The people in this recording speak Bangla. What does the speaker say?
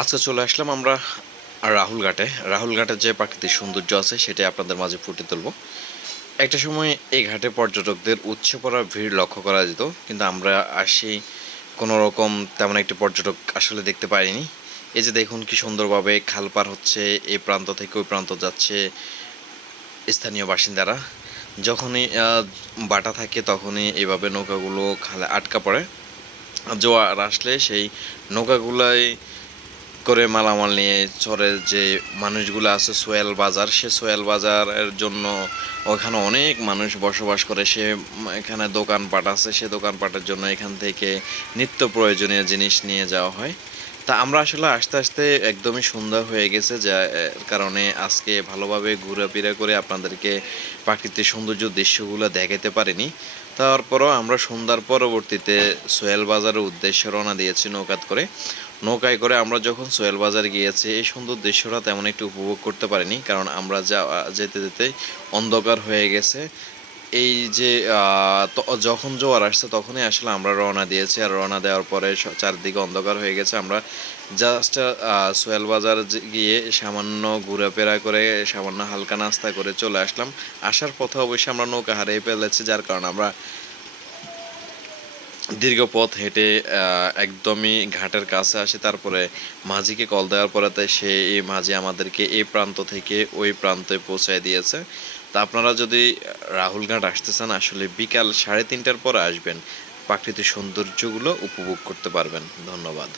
আজকে চলে আসলাম আমরা রাহুলঘাটে। রাহুলঘাটের যে প্রাকৃতিক সৌন্দর্য আছে সেটাই আপনাদের মাঝে ফুটিয়ে তুলব। একটা সময় এই ঘাটে পর্যটকদের উপচে পড়া ভিড় লক্ষ্য করা যেত, কিন্তু আমরা আসি কোনো রকম তেমন একটি পর্যটক আসলে দেখতে পাইনি। এই যে দেখুন কি সুন্দরভাবে খাল পার হচ্ছে, এই প্রান্ত থেকে ওই প্রান্ত যাচ্ছে স্থানীয় বাসিন্দারা। যখনই বাটা থাকে তখনই এভাবে নৌকাগুলো খালে আটকা পড়ে। জোয়ার আসলে সেই নৌকাগুলাই করে মালামাল নিয়ে চরের যে মানুষগুলো আছে সোহেল বাজার, সে সোহেল বাজারের জন্য ওখানে অনেক মানুষ বসবাস করে। এখানে দোকানপাট আছে, সে দোকানপাটের জন্য এখান থেকে নিত্য প্রয়োজনীয় জিনিস নিয়ে যাওয়া হয়। তা আমরা আসলে আস্তে আস্তে একদমই সন্ধ্যা হয়ে গেছে, যার কারণে আজকে ভালোভাবে ঘোরাফেরা করে আপনাদেরকে প্রাকৃতিক সৌন্দর্য দৃশ্যগুলো দেখাতে পারিনি। তারপরও আমরা সন্ধ্যার পরবর্তীতে সোহেল বাজারের উদ্দেশ্যে রওনা দিয়েছি নৌকায় করে। আমরা যখন সোহেল বাজার গিয়েছি এই সুন্দর দৃশ্যটা তেমন একটু উপভোগ করতে পারিনি, কারণ আমরা যেতে যেতে অন্ধকার হয়ে গেছে। এই যে যখন জোয়ার আসছে তখনই আসলে আমরা রওনা দিয়েছি, আর রওনা দেওয়ার পরে চারদিকে অন্ধকার হয়ে গেছে। আমরা জাস্ট সোহেল বাজার গিয়ে সামান্য ঘোরাফেরা করে সামান্য হালকা নাস্তা করে চলে আসলাম। আসার পথে অবশ্যই আমরা নৌকা হারিয়ে ফেলেছি, যার কারণে আমরা দীর্ঘ পথ হেঁটে একদমই ঘাটের কাছে আসি। তারপরে মাঝিকে কল দেওয়ার পরে তাই এই মাঝি আমাদেরকে এই প্রান্ত থেকে ওই প্রান্তে পৌঁছায় দিয়েছে। তা আপনারা যদি রাহুলঘাট আসতে চান, আসলে বিকাল 3:30টার পরে আসবেন, প্রাকৃতিক সৌন্দর্যগুলো উপভোগ করতে পারবেন। ধন্যবাদ।